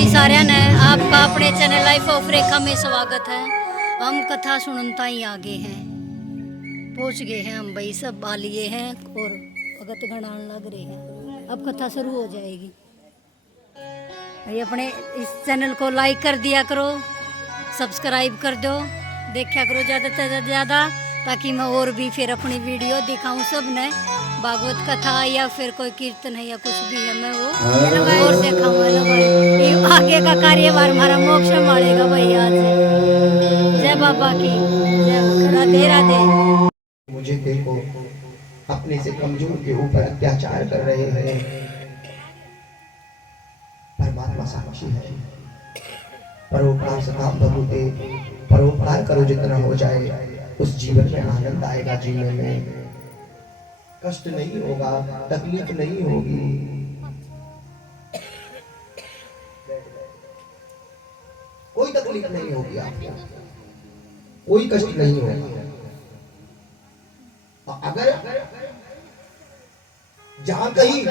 जी सारे ने आपका अपने चैनल लाइफ ऑफ रेखा में स्वागत है। हम कथा सुनता ही आगे हैं, पहुंच गए हैं हम भाई, सब आ लिए हैं और भगत गणान लग रहे हैं। अब कथा शुरू हो जाएगी। भाई अपने इस चैनल को लाइक कर दिया करो, सब्सक्राइब कर दो, देखा करो ज़्यादा से ज़्यादा, ताकि मैं और भी फिर अपनी वीडियो दिखाऊं सब ने। भागवत कथा या फिर कोई कीर्तन है या कुछ भी है, मैं वो और दिखाऊंगा भाई। आगे का कार्यभार हमारा मोक्ष संभालेगा भाई। आज जय बाबा की जय, राधे राधे। मुझे देखो, अपने से कमजोर के ऊपर अत्याचार कर रहे हैं। परमात्मा साक्षी है। परोपकार से काम भगुते, परोपकार करो जितना हो जाए, उस जीवन में आनंद आएगा। जीवन में कष्ट नहीं होगा, तकलीफ नहीं होगी। कोई तकलीफ नहीं होगी आपको, कोई कष्ट नहीं होगा। अगर जहां कहीं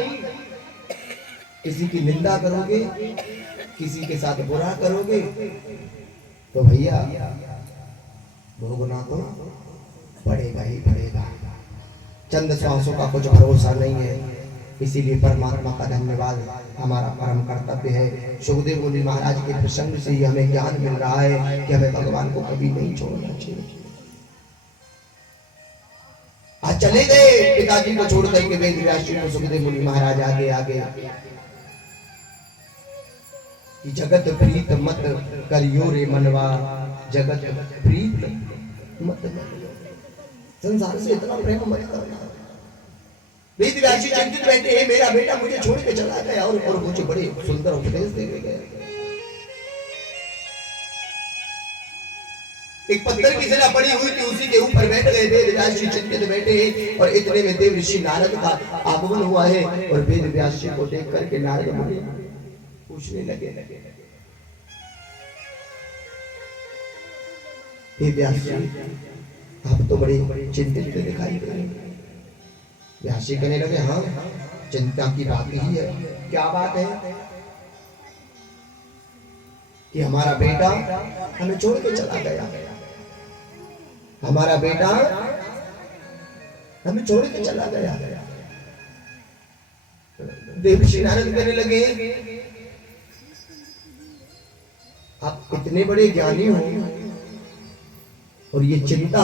किसी की निंदा करोगे, किसी के साथ बुरा करोगे, तो भैया भोगना तो पड़ेगा ही पड़ेगा। चंद श्वासों का कुछ भरोसा नहीं है। इसीलिए परमात्मा का धन्यवाद हमारा परम कर्तव्य है। सुखदेव मुनि महाराज के प्रसंग से ही हमें ज्ञान मिल रहा है कि हमें भगवान को कभी नहीं छोड़ना चाहिए। आज चले गए पिताजी को छोड़ करके वेद व्यास जी को सुखदेव मुनि महाराज आगे आगे कि जगत प्रीत मत करियो रे मनवा, जगत प्रीत मत करियो, संसार से इतना प्रेम मत करना। वेद व्यास जी चिंतित बैठे हैं, मेरा बेटा मुझे छोड़ के चला गया और मुझे बड़े सुंदर उपदेश दे गए। एक पत्थर की शिला पड़ी हुई थी, उसी के ऊपर बैठ गए वेद व्यास जी चिंतित बैठे हैं। और इतने में देव ऋषि नारद का आगमन हुआ है और वेद व्यास जी को देख करके नारद मुनि पूछने लगे, हे व्यास जी, आप तो बड़े चिंतित दिखाई दे रहे हैं। व्यास जी कहने लगे, हाँ चिंता की बात ही है। क्या बात है? कि हमारा बेटा हमें छोड़ के चला गया। हमारा बेटा हमें छोड़ के चला गया। देवऋषि नारद कहने लगे, आप इतने बड़े ज्ञानी हो और ये चिंता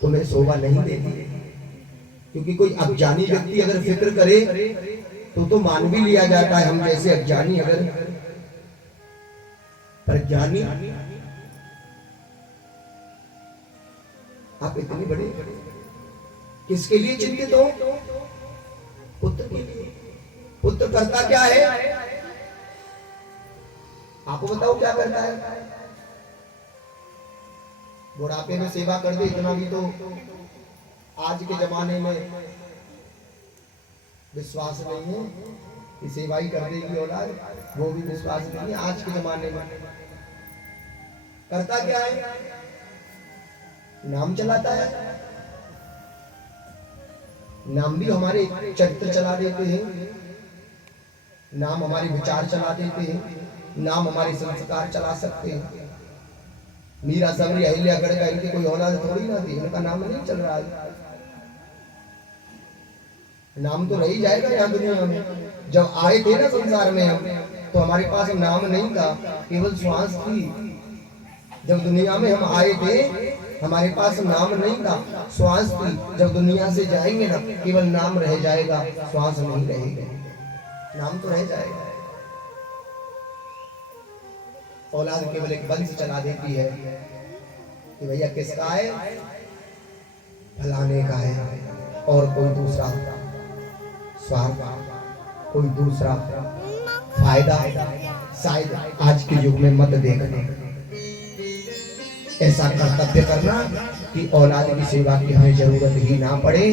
तुम्हें शोभा नहीं देती। क्योंकि कोई अज्ञानी व्यक्ति अगर फिक्र करे तो मान भी लिया जाता है। हम जैसे अज्ञानी अगर, पर ज्ञानी आप इतनी बड़ी किसके लिए चिंतित हो? पुत्र के लिए। पुत्र करता क्या है? आपको बताओ क्या करता है? बुढ़ापे में सेवा कर दे, इतना भी तो आज के जमाने में विश्वास नहीं है कि सेवा ही कर देगी औलाद, वो भी विश्वास नहीं है आज के जमाने में। करता क्या है? नाम चलाता है। नाम भी हमारे चरित्र चला देते हैं, नाम हमारे विचार चला देते हैं, नाम हमारे संस्कार चला सकते हैं। मीरा सबरी अहिल्यागढ़ का इनकी कोई औलाद थोड़ी ना थी, उनका नाम नहीं चल रहा है। नाम तो रह ही जाएगा यहाँ दुनिया में। जब आए थे ना संसार में हम, तो हमारे पास नाम नहीं था, केवल श्वास थी। जब दुनिया में हम आए थे, हमारे पास नाम नहीं था, श्वास थी। जब दुनिया से जाएंगे ना, केवल नाम रह जाएगा, श्वास नहीं रहेगा। नाम तो रह जाएगा। औलाद केवल एक वंश चला देती है कि भैया किसका है? फलाने का है। और कोई दूसरा स्वार्थ, कोई दूसरा फायदा शायद आज के युग में मत देखने। ऐसा कर्तव्य करना कि औलाद की सेवा की हमें जरूरत ही ना पड़े।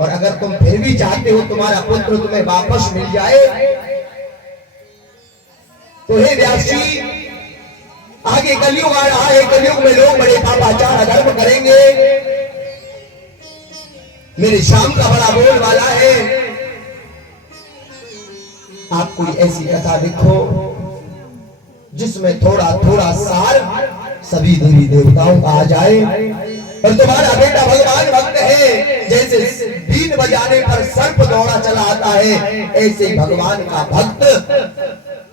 और अगर तुम फिर भी चाहते हो तुम्हारा पुत्र तुम्हें वापस मिल जाए, तो हे व्यास जी, आगे कलयुग आ रहा है। कलयुग में लोग बड़े पापाचार अधर्म करेंगे। मेरे श्याम का बड़ा बोल वाला है। आप कोई ऐसी कथा लिखो जिसमें थोड़ा थोड़ा सार सभी देवी देवताओं का आ जाए। और तुम्हारा बेटा भगवान भक्त है, जैसे बीन बजाने पर सर्प दौड़ा चला आता है, ऐसे ही भगवान का भक्त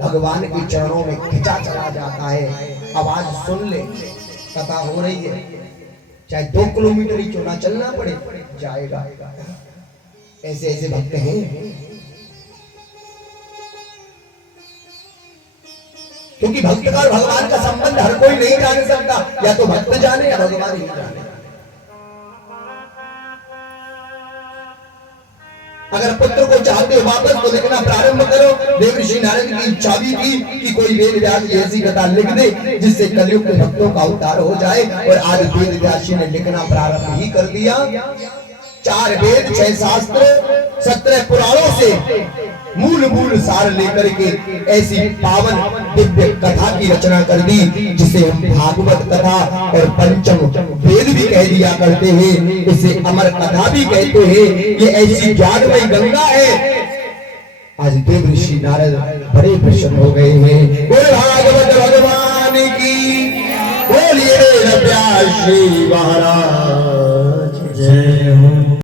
भगवान के चरणों में खिंचा चला जाता है। आवाज सुन ले, कथा हो रही है, चाहे 2 किलोमीटर ही क्यों ना चलना पड़े, जाएगा। ऐसे ऐसे भक्त हैं। क्योंकि भक्त का और भगवान का संबंध हर कोई नहीं जान सकता, या तो भक्त जाने या भगवान ही जाने। अगर पुत्र को चाहते हो वापस तो लिखना प्रारंभ करो। देव ऋषि नारद की इच्छा भी थी कि कोई वेद व्यास की ऐसी कथा लिख दे जिससे कलयुग के भक्तों का उद्धार हो जाए, और आज वेद व्यास जी ने लिखना प्रारंभ ही कर दिया। 4 वेद 6 शास्त्र 17 पुराणों से मूल सार लेकर के ऐसी पावन दिव्य कथा की रचना कर दी, जिसे हम भागवत कथा और पंचम वेद भी कह दिया करते हैं, इसे अमर कथा भी कहते हैं। ये ऐसी ज्ञानमय गंगा है। आज देव ऋषि नारद बड़े प्रसन्न हो गए हैं। बोले भागवत भगवान की, बोलिए व्यास श्री महाराज जय हो।